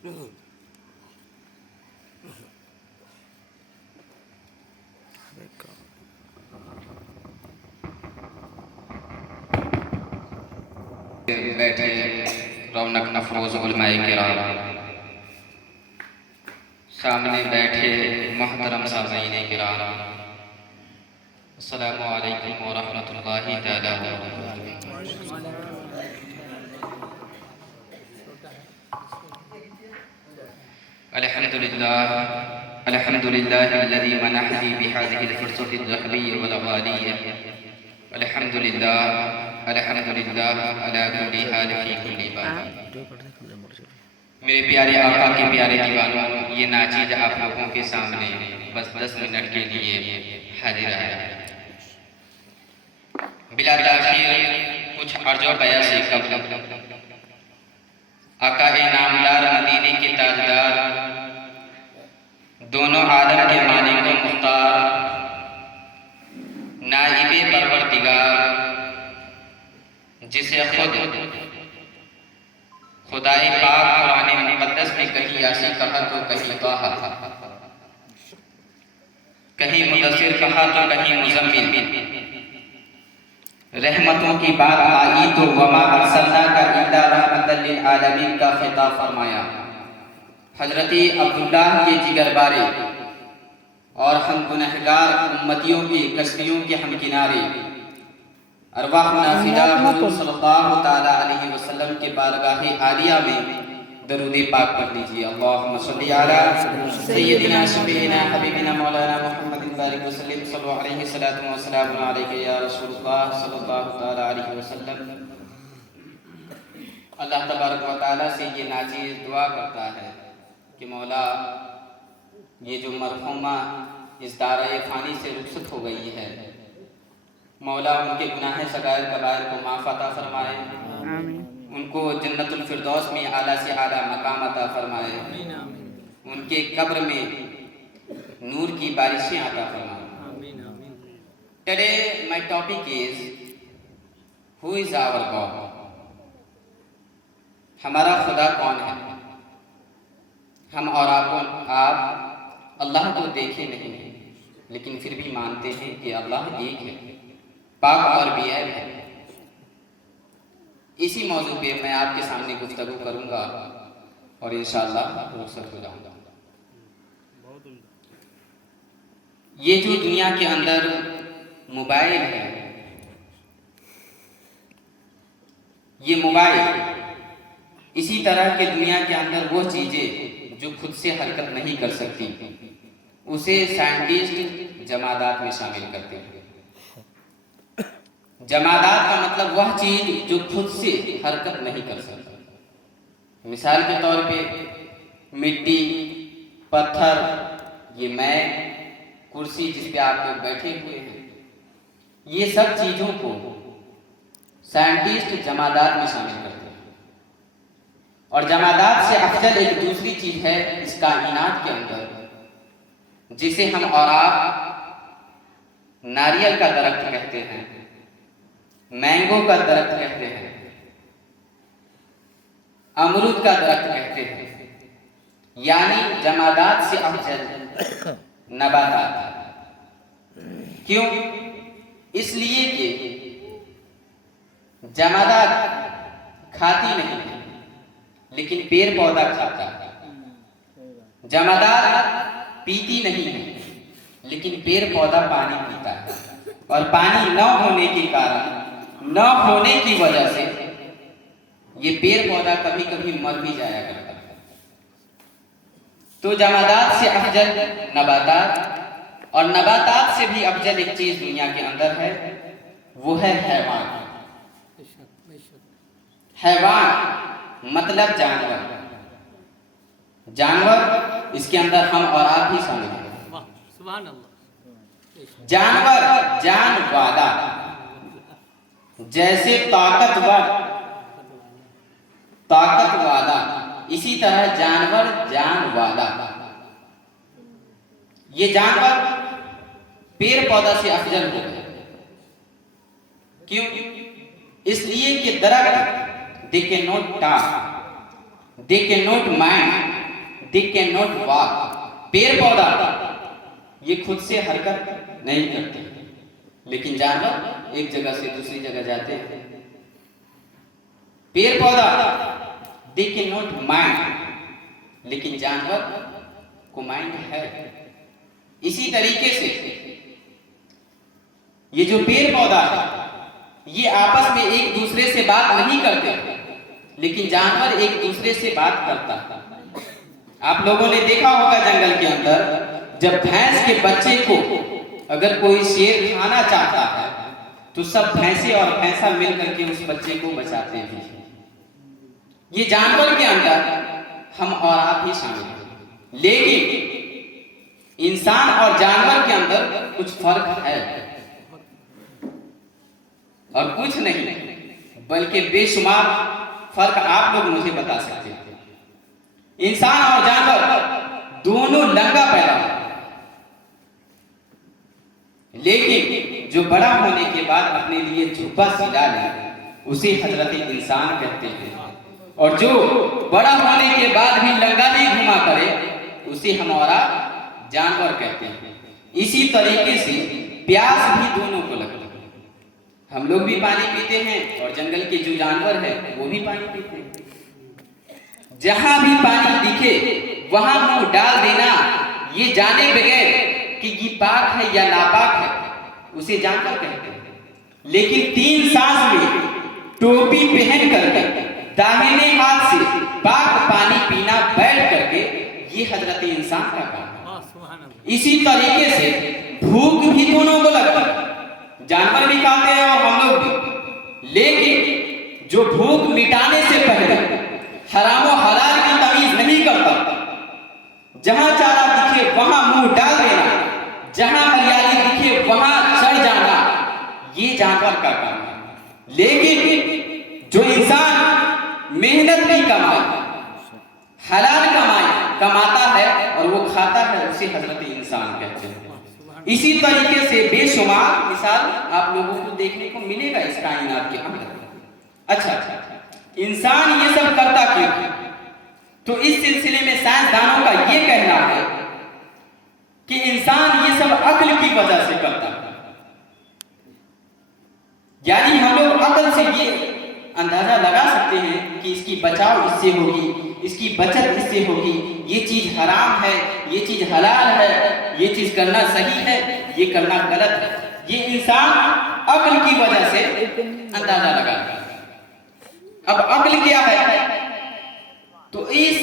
बैठे रौनक अफरोज उलमाए किराम, सामने बैठे मोहतरम सामीईन किराम, अस्सलामु अलैकुम व रहमतुल्लाहि तआला व बरकातुहू। अल्हम्दुलिल्लाह अल्हम्दुलिल्लाहिल्लज़ी मनहनी बिहाज़िहिल फुर्सतिल ज़हबिय्या वल ग़ालिय्या। अल्हम्दुलिल्लाह अल्हम्दुलिल्लाह अला कुल्ली हाल फी कुल्ली बात। मेरे प्यारे आका के प्यारे दीवानों, ये नाचीज आप लोगों के सामने बस 10 मिनट के लिए हाजिर है। बिला ताख़ीर कुछ अर्ज़ो बयां से कब्ल आका नामदार, मदीने के ताजदार, दोनों आलम के मालिक व मुख्तार, नाइबे परवरदिगार, जिसे खुद खुदाए पाक कुरान मुक़द्दस में कहीं यासीन कहा तो कहीं ताहा, कहीं मुदस्सिर कहा तो कहीं मुज़म्मिल, रहमतों की बात आई तो वमा अरसलनाका इल्ला रहमतल लिल आलमीन का खिताब फरमाया। हजरती अब्दुल्लाह के जिगर बारे और हम गुनहगार उम्मतियों की कश्तियों के हम किनारे अरवाहुना फिदा हुज़ूर सल्लल्लाहु तआला अलैहि वसल्लम के बारगाह आलिया में दरूद पाक पढ़ लीजिए। अल्लाहुम्मा सल्लि अला सय्यिदिना शफीना हबीबिना मौलाना मुहम्मदिन बारिक वसल्लिम सल्लल्लाहु अलैहि सलातु व सलामु अलैका या रसूलल्लाह सल्लल्लाहु तआला अलैहि वसल्लम। अल्लाह तबारक व तआला से ये नाचीज़ दुआ करता है कि मौला, ये जो मरहुमा इस दायरे फ़ानी से रुखसत हो गई है, मौला उनके गुनाह सगायर कबायर को माफ़ अता फरमाए, उनको जन्नतुल फिरदौस में आला से आला मकाम अता फरमाए, उनके कब्र में नूर की बारिशें अता फरमाए। Today my topic is who is our God? हमारा खुदा कौन है? हम और आप अल्लाह को देखे नहीं, लेकिन फिर भी मानते हैं कि अल्लाह एक है, पाक और बेऐब है। इसी मौजू पे मैं आपके सामने गुफ्तगू करूंगा और इंशाअल्लाह रुखसत हो जाऊंगा। ये जो दुनिया के अंदर मोबाइल है, ये मोबाइल इसी तरह के दुनिया के अंदर वो चीज़ें जो खुद से हरकत नहीं कर सकती, उसे साइंटिस्ट जमादात में शामिल करते हैं। जमादात का मतलब वह चीज़ जो खुद से हरकत नहीं कर सकती। मिसाल के तौर पे मिट्टी, पत्थर, ये मैं, कुर्सी जिस पे आप लोग बैठे हुए हैं, ये सब चीज़ों को साइंटिस्ट जमादात में शामिल करते हैं। और जमादात से अफजल एक दूसरी चीज़ है इस कायनात के अंदर, जिसे हम और आप नारियल का दरख्त कहते हैं, मैंगो का दरख्त कहते हैं, अमरूद का दरख्त कहते हैं। यानी जमादात से अफजल नबातात। क्यों? इसलिए कि जमादात खाती नहीं है, लेकिन पेड़ पौधा खाता है। जमादात पीती नहीं है, लेकिन पेड़ पौधा पानी पीता है। और पानी न होने के कारण, न होने की वजह से ये पेड़ पौधा कभी कभी मर भी जाया करता है। तो जमादात से अफजल नबातात, और नबातात से भी अफजल एक चीज दुनिया के अंदर है, वो है हैवान। हैवान मतलब जानवर। जानवर, इसके अंदर हम और आप भी शामिल हैं। जानवर जान वाला, जैसे ताकतवर ताकत वाला, इसी तरह जानवर जान वाला। ये जानवर पेड़ पौधा से अफजल हो गए। क्यों? इसलिए कि दरख्त they can not talk, they can not mind, they can not walk. पेड़ पौधा ये खुद से हरकत नहीं करते, लेकिन जानवर एक जगह से दूसरी जगह जाते हैं। पेड़ पौधा दे कैन नॉट माइंड, लेकिन जानवर को माइंड है। इसी तरीके से ये जो पेड़ पौधा है ये आपस में एक दूसरे से बात नहीं करते, लेकिन जानवर एक दूसरे से बात करता है। आप लोगों ने देखा होगा जंगल के अंदर जब भैंस के बच्चे को अगर कोई शेर खाना चाहता है तो सब भैंसे और भैंसा मिलकर के उस बच्चे को बचाते हैं। ये जानवर के अंदर हम और आप ही शामिल हैं, लेकिन इंसान और जानवर के अंदर कुछ फर्क है, और कुछ नहीं बल्कि बेशुमार फर्क आप लोग मुझे बता सकते हैं। इंसान और जानवर दोनों नंगा पैदा हुए, लेकिन जो बड़ा होने के बाद अपने लिए जुब्बा सिला ले उसे हजरत इंसान कहते हैं, और जो बड़ा होने के बाद भी नंगा नहीं घुमा करे उसे हमारा जानवर कहते हैं। इसी तरीके से प्यास भी दोनों को लगती है। हम लोग भी पानी पीते हैं और जंगल के जो जानवर है वो भी पानी पीते हैं। जहां भी पानी दिखे वहां मुंह डाल देना, ये जाने बगैर कि ये पाक है या नापाक है, उसे जानवर कहते हैं। लेकिन 3 सांस में टोपी पहन करके दाहिने हाथ से पाक पानी पीना बैठ करके ये हजरत इंसान का काम है। इसी तरीके से भूख भी दोनों को लगती है, जानवर भी खाते हैं और हम लोग भी, लेकिन जो भूख मिटाने से पहले हराम और हलाल की तमीज नहीं करता, जहां चारा दिखे वहां मुंह डाल देना, जहां हरियाली दिखे वहां चढ़ जाना, ये जानवर का काम है। लेकिन जो इंसान मेहनत की कमाई हलाल कमाता है और वो खाता है उसे हजरत इंसान कहते हैं। इसी तरीके से बेशुमार मिसाल आप लोगों को देखने को मिलेगा इस कायनात के अंदर। अच्छा, इंसान ये सब करता क्यों? तो इस सिलसिले में साइंसदानों का ये कहना है कि इंसान ये सब अक्ल की वजह से करता है। यानी हम लोग अक्ल से ये अंदाजा लगा सकते हैं कि इसकी बचाव इससे होगी, इसकी बचत इससे होगी, ये चीज हराम है, ये चीज हलाल है, ये चीज करना सही है, ये करना गलत है। ये इंसान अक्ल की वजह से अंदाजा लगा। अब अक्ल क्या है? तो इस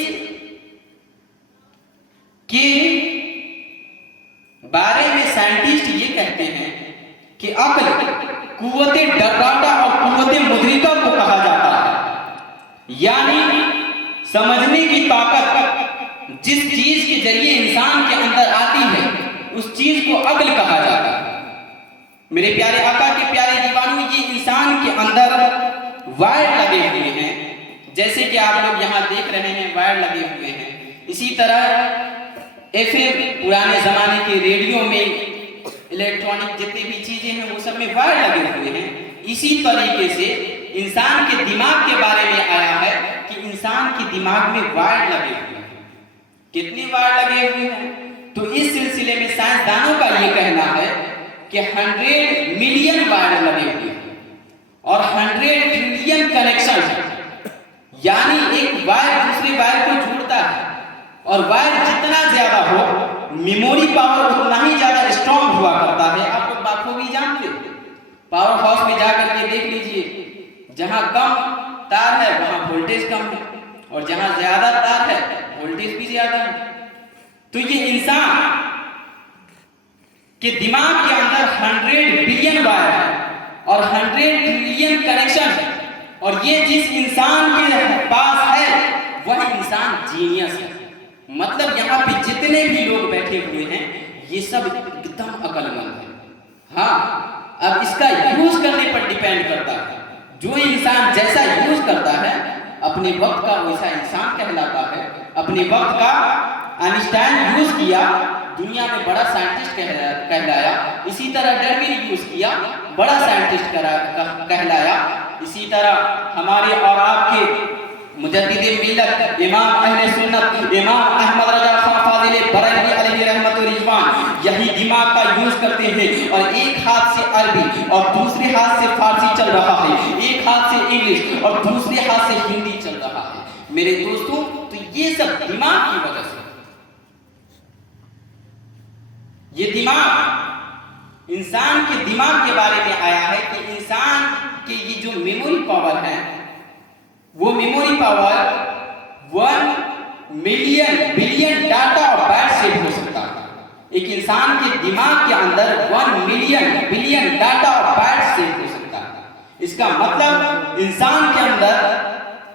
के बारे में साइंटिस्ट ये कहते हैं कि अक्ल कुव्वते डर्राटा और कुव्वते मुद्रिका को कहा जाता है। यानी समझने की ताकत जिस चीज के जरिए इंसान के अंदर आती है उस चीज को अक्ल कहा जाता है। मेरे प्यारे आका के प्यारे दीवानों, ये इंसान के अंदर वायर लगे हुए हैं, जैसे कि आप लोग यहाँ देख रहे हैं वायर लगे हुए हैं। इसी तरह एफएम पुराने जमाने के रेडियो में इलेक्ट्रॉनिक जितनी भी चीजें हैं वो सब में वायर लगे हुए हैं। इसी तरीके से इंसान के दिमाग के बारे में आया है कि इंसान के दिमाग में वायर लगे हुए हैं। कितने वायर लगे हुए हैं? तो इस सिलसिले में साइंसदानों का ये कहना है कि 100 मिलियन वायर लगे हुए हैं और 100 ट्रिलियन कनेक्शन है। यानी एक वायर दूसरे वायर को जोड़ता है, और वायर जितना ज्यादा हो मेमोरी पावर उतना ही ज्यादा स्ट्रॉन्ग हुआ करता है। आप लोग बाखूबी जानते, पावर हाउस में जाकर के देख लीजिए, जहां कम तार है वहां वोल्टेज कम है, और जहां ज्यादा तार है वोल्टेज भी ज्यादा है। तो ये इंसान के दिमाग के अंदर 100 बिलियन वायर है और 100 ट्रिलियन कनेक्शन है, और ये जिस इंसान के पास है वह इंसान जीनियस है। मतलब यहाँ पे जितने भी लोग बैठे हुए हैं ये सब एकदम अक्लमंद है। हाँ, अब इसका यूज करने पर डिपेंड करता है। जो इंसान जैसा यूज करता है अपने वक्त का वैसा इंसान कहलाता है। अपने वक्त का आइंस्टाइन यूज किया, दुनिया में बड़ा साइंटिस्ट कहलाया। इसी तरह डार्विन यूज किया, बड़ा साइंटिस्ट कहलाया। इसी तरह हमारे और आपके मुजद्दिद मिल्लत इमाम अहले सुन्नत इमाम अहमद यही दिमाग का यूज करते हैं और एक हाथ से अरबी और दूसरे हाथ से फारसी चल रहा है, एक हाथ से इंग्लिश और दूसरे हाथ से हिंदी चल रहा है। मेरे दोस्तों, तो ये सब दिमाग की वजह से, ये दिमाग, इंसान के दिमाग के बारे में आया है कि इंसान के ये जो मेमोरी पावर है, वो memory power 1 million billion data byte से हो सकता है। एक इंसान के दिमाग के अंदर 1 मिलियन बिलियन डाटा बाइट से हो सकता है। इसका मतलब इंसान के अंदर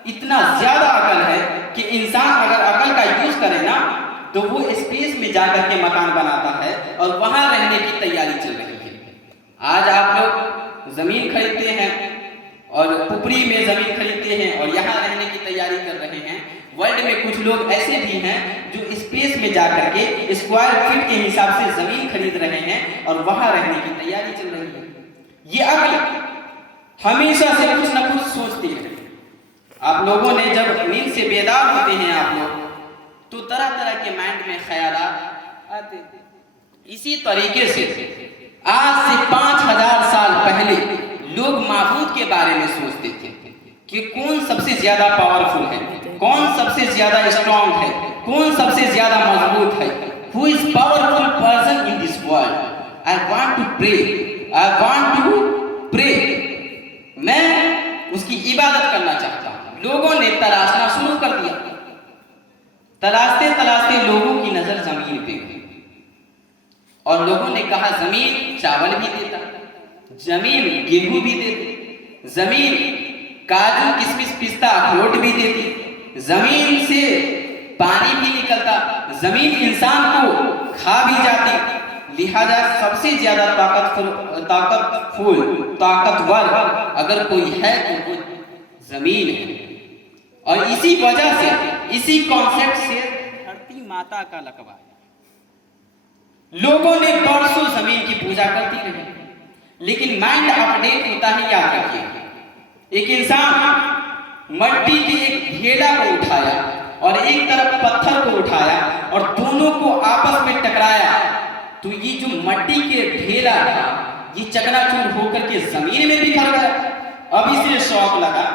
इतना ज्यादा अकल है कि इंसान अगर अकल का यूज करे ना, तो वो स्पेस में जाकर के मकान बनाता है और वहां रहने की तैयारी चल रही है। आज आप लोग जमीन खरीदते हैं और पुपरी में जमीन खरीदते हैं और यहाँ रहने की तैयारी कर रहे हैं। वर्ल्ड में कुछ लोग ऐसे भी हैं जो स्पेस में जाकर के स्क्वायर फीट के हिसाब से जमीन खरीद रहे हैं और वहां रहने की तैयारी चल रही है। ये अकल हमेशा से कुछ न कुछ सोचती है। आप लोगों ने जब नींद से बेदार होते हैं आप लोग, तो तरह तरह के माइंड में ख्यालात आते हैं। इसी तरीके से आज से 5000 साल पहले लोग माबूद के बारे में सोचते थे कि कौन सबसे ज्यादा पावरफुल है, कौन सबसे ज्यादा स्ट्रॉन्ग है, कौन सबसे ज्यादा मजबूत है। Who is powerful person in this world? I want to pray, I want to pray. मैं उसकी इबादत करना चाहता हूं। लोगों ने तलाशना शुरू कर दिया। तलाशते तलाशते लोगों की नजर जमीन पे गई और लोगों ने कहा जमीन चावल भी देता, जमीन गेहूं भी देती, जमीन काजू किशमिश पिस्ता अखरोट भी देती, जमीन से पानी भी निकलता, जमीन इंसान को खा भी जाती। लिहाजा सबसे ज्यादा ताकतवर अगर कोई है तो वो जमीन है। और इसी वजह से, इसी कॉन्सेप्ट से धरती माता का लकवा है। लोगों ने बरसों जमीन की पूजा करती रही, लेकिन माइंड अपडेट होता है। याद रखिए, एक इंसान मट्टी के एक ढेला को उठाया और एक तरफ पत्थर को उठाया और दोनों को आपस में टकराया, तो ये जो मट्टी के ढेला था ये चकनाचूर होकर के जमीन में बिखर गया। अब इसे शौक लगा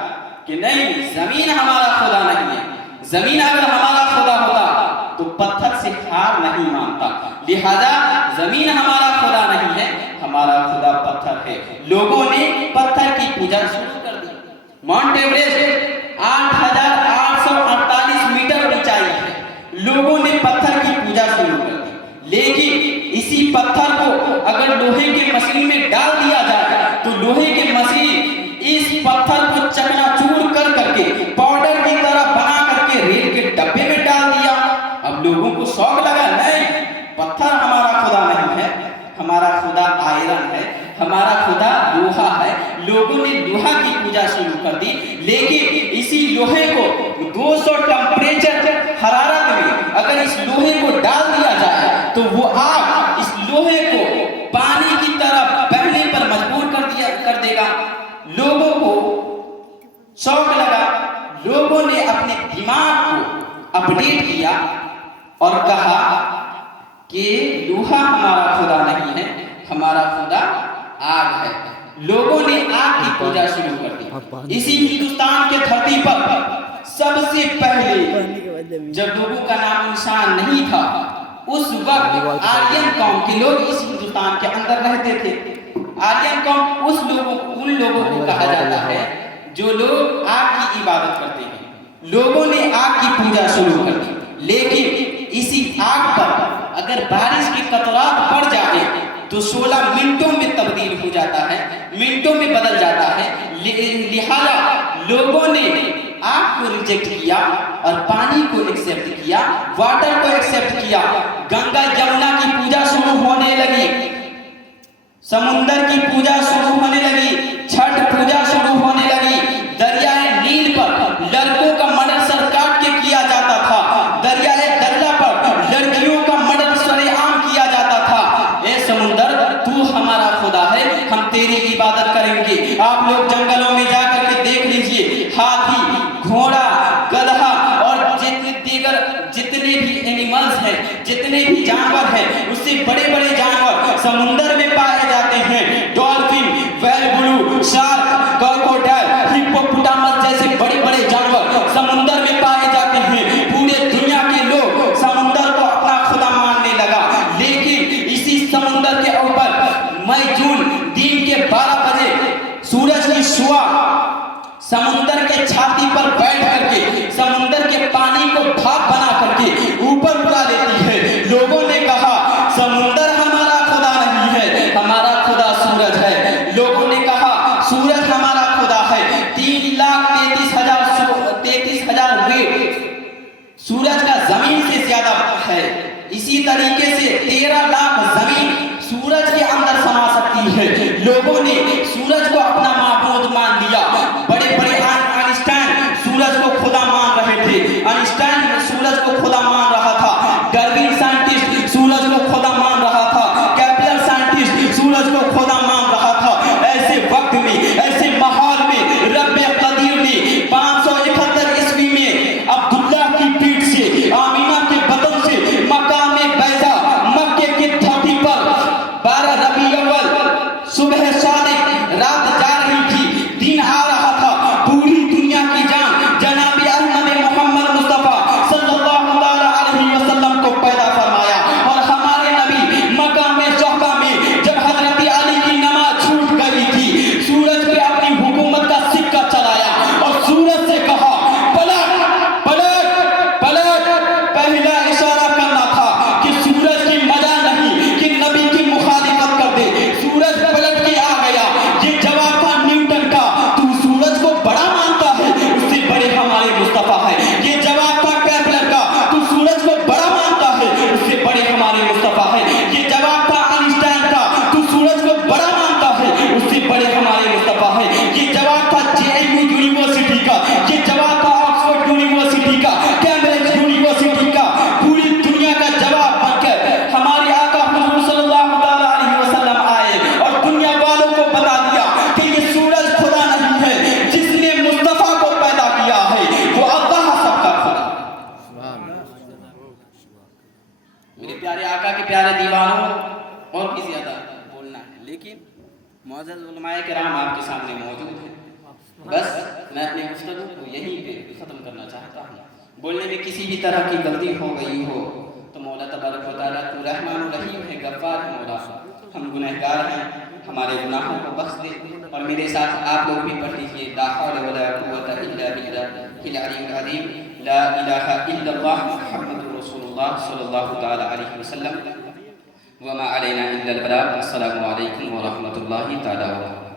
कि नहीं, जमीन हमारा खुदा नहीं है। जमीन अगर हमारा खुदा होता तो पत्थर से हार नहीं मानता। लिहाजा जमीन हमारा खुदा नहीं है, हमारा खुदा पत्थर है। लोगों ने पत्थर की पूजा शुरू कर दी। माउंट एवरेस्ट 8848 मीटर ऊंचाई है। लोगों ने पत्थर की पूजा शुरू कर दी, लेकिन इसी पत्थर को अगर लोहे के मशीन में डाल दिया जाए तो लोहे के मशीन इस पत्थर को चकनाचूर कर करके पाउडर की तरह बना करके रेल के डब्बे में डाल दिया। अब लोगों को शौक लगा, नहीं, पत्थर हमारा खुदा नहीं है, हमारा खुदा आयरन है, हमारा खुदा लोहा है। लोगों ने लोहा की पूजा शुरू कर दी, लेकिन इसी लोहे को 200 टेम्परेचर हरारत में अगर इस लोहे को डाल दिया जाए तो वो आग इस लोहे को पानी की तरह बहने पर मजबूर कर देगा। लोगों को शौक लगा, लोगों ने अपने दिमाग को अपडेट किया और कहा कि लोहा हमारा खुदा नहीं है, हमारा खुदा आग है। लोगों ने आग की पूजा शुरू कर दी। इसी हिंदुस्तान के धरती पर सबसे पहले जब लोगों का नाम निशान नहीं था, उस वक्त आर्यन कौम के लोग इस हिंदुस्तान के अंदर रहते थे। आर्यन कौम उन लोगों को कहा जाता है जो लोग आग की इबादत करते हैं। लोगों ने आग की पूजा शुरू कर दी, लेकिन इसी आग पर अगर बारिश की कतरात पड़ जाए तो 16 मिनटों में तब्दील हो जाता है, मिनटों में बदल जाता है। लिहाजा लोगों ने आग को रिजेक्ट किया और पानी को एक्सेप्ट किया, वाटर को एक्सेप्ट किया। गंगा यमुना की पूजा शुरू होने लगी, समुंदर की पूजा शुरू होने लगी, छठ पूजा शुरू होने लगी। दरियाए नील पर लड़कों का मर्डर सर काट के किया जाता था, दरियाए दर्रा पर लड़कियों का मर्डर सरेआम किया जाता था। ए समुंदर, तू हमारा खुदा है, हम तेरी इबादत करेंगे। आप लोग जंगलों में जाकर के देख लीजिए, हाथी, घोड़ा, गधा और जितने भी एनिमल्स हैं, जितने भी जानवर हैं उससे बड़े बड़े जानवर समुंदर में पाए जाते हैं। Dolphin, whale blue, shark, crocodile, hippopotamus जैसे बड़े बड़े जानवर समुंदर में पाए जाते हैं। पूरे दुनिया के लोग समुंदर को अपना खुदा मानने लगा। लेकिन इसी समुंदर के ऊपर मई जून दिन के 12 बजे सूरज की शुआ समुंदर के छाती पर बैठ करके समुंदर के पानी को भाप बना करके ऊपर उड़ा लेती है। लोगों ने कहा समुंदर हमारा खुदा नहीं है, हमारा खुदा सूरज है। लोगों ने कहा सूरज हमारा खुदा है। 3,33,000 वेट सूरज का जमीन से ज्यादा है। इसी तरीके से 13 लाख जमीन सूरज के अंदर समा सकती है। लोगों ने सूरज को अपना माबूद मान लिया। बड़े बड़े आइंस्टाइन सूरज को खुदा मान रहे थे। आइंस्टाइन सूरज को खुदा मान रहा था। डार्विन साइंटिस्ट सूरज को खुदा मान रहा था। केपलर साइंटिस्ट सूरज को खुदा मान रहा था। ऐसे वक्त में, ऐसे माहौल में रब्बे कदीर ने 571 ईस्वी में अब्दुल्ला की पीठ से, आमीना के बदन से मकाम बैजा मक्के की धरती पर 12 रबी अव्वल सुबह सादिक रात जा रही थी, दिन आ रहा था। पूरी दुनिया की जान जनाब अहमद मोहम्मद मुस्तफा सल्लल्लाहु अलैहि वसल्लम को पैदा फरमाया। और हमारे नबी मकाम ज़ोहरा में जब हजरत अली की नमाज छूट गई थी, सूरज पे अपनी हुकूमत का सिक्का चलाया और सूरज से कहा पलट पलट पलट। पहला इशारा करना था कि सूरज की मजा नहीं कि नबी की मुखालिफत कर दे। सूरज पलट के आ गया। ये जवाब था न्यूटन का, तू सूरज को बड़ा मानता है, उससे बड़े हमारे मुस्तफा है। ये जवाब था केपलर का, तू सूरज को बड़ा मानता है, उससे बड़े हमारे मुस्तफा है। ये जवाब था आइंस्टाइन का, तू सूरज को बड़ा मानता है, उससे बड़े हमारे मुस्तफा है। ये जवाब था जेएनयू यूनिवर्सिटी का, ये जवाब था ऑक्सफोर्ड यूनिवर्सिटी का, कैम्ब्रिज यूनिवर्सिटी का। पूरी दुनिया का जवाब बनकर हमारे आका हुजूर सल्लल्लाहु अलैहि वसल्लम आए और दुनिया वालों को बता दिया कि ये सूरज खुदा नहीं है। जिसने मुस्तफा को पैदा किया है वो अल्लाह सबका खुदा। मेरे प्यारे आका के प्यारे दीवानों, और भी ज्यादा बोलना है लेकिन मौजूद उलमाए किराम आपके सामने मौजूद है। बस मैं अपनी गुफ्तगू को यहीं पे ख़त्म करना चाहता हूँ। बोलने में किसी भी तरह की गलती हो गई हो तो मौला तबारक व तआला तू रहमान व रहीम है, गफ्फार है। मौला हम गुनहगार हैं, हमारे गुनाहों को बख्श दे। और मेरे साथ आप लोग भी पढ़ लीजिए ला हौला वला कुव्वता इल्ला बिल्लाहिल अलीय्यिल अज़ीम, ला इलाहा इल्लल्लाह मुहम्मदुर रसूलुल्लाह सल्लल्लाहु तआला अलैहि वसल्लम व मा अलैना इल्लल बलाग। अस्सलामु अलैकुम व रहमतुल्लाहि तआला व बरकातुहू।